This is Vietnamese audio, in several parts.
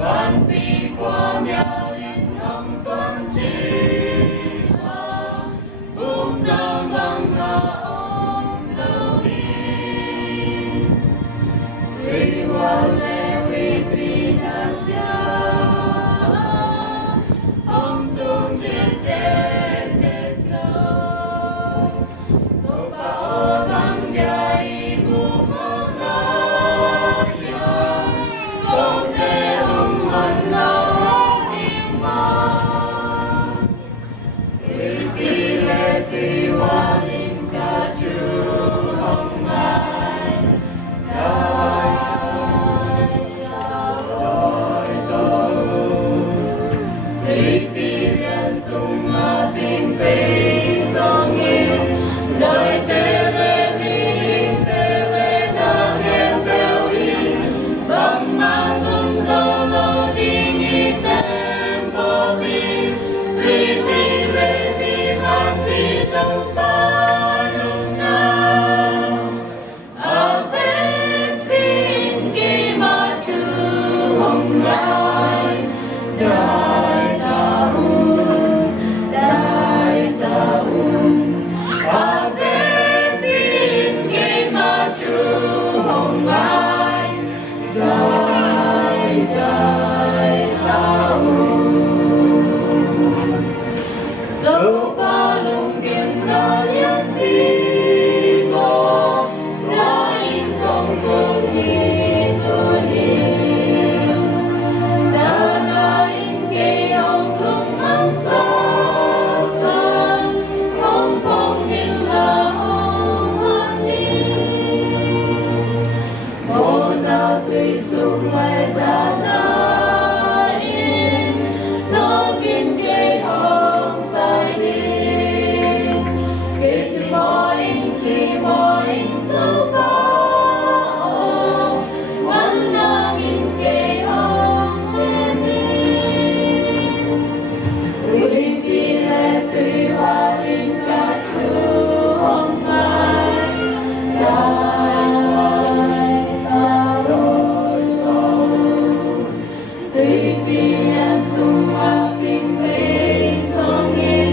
翻笔过描引红光之红当当红路里，对我来为比那下，红都接接走，都把我绑架一步梦那样，红的红红老天马，对比来对我领个住红爱，对比人动啊并非上瘾，来得来明得来那天表演，帮忙动手楼顶一天破冰，对比来比万比都把路那，阿飞飞给马出红来，đại taun, ave bin ke maju hong mai, đại taun, dẫu ba lùng kiếm đã liên đi ngõ, đã in không vô nghi tôi niềm, đã in ke hong không mang sao thân, hong phong nhìn là hong hoan đi, một là tùy sung lại ta na in, nó kinh ke hong tai đi, ke chỉ mò in tu bao, vẫn là in ke hong lên đi, tùy vì lẽ tùy hoa in cả chú hong mai, đại ta rồi tùy vì em tung hoa kinh tế song in,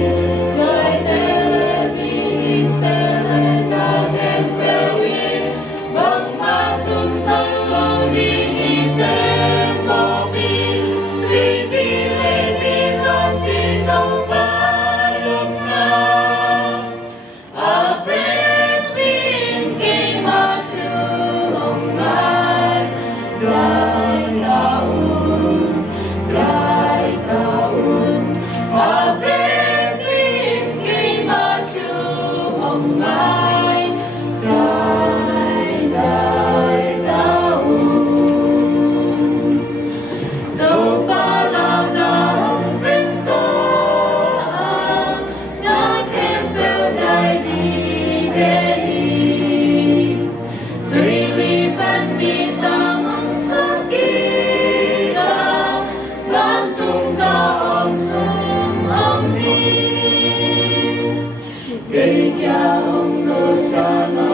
lời tê lệ vì tê lệ ta thêm bèo in, bằng ma tung sông lâu đi thêm bộ bin, tùy vì lệ vì văn vì tông ba lúc nào, à phép bin kinh ma chu hồng mai, đại taun, à phép bin kinh ma chu hồng mai, đại taun, đâu ba lao na hồng vinh ta, na thêm bèo đại đi thế đi, tùy vì ban đi ta mong sa kira, ban tung ta om sum om đi, gây cha ông lô sa na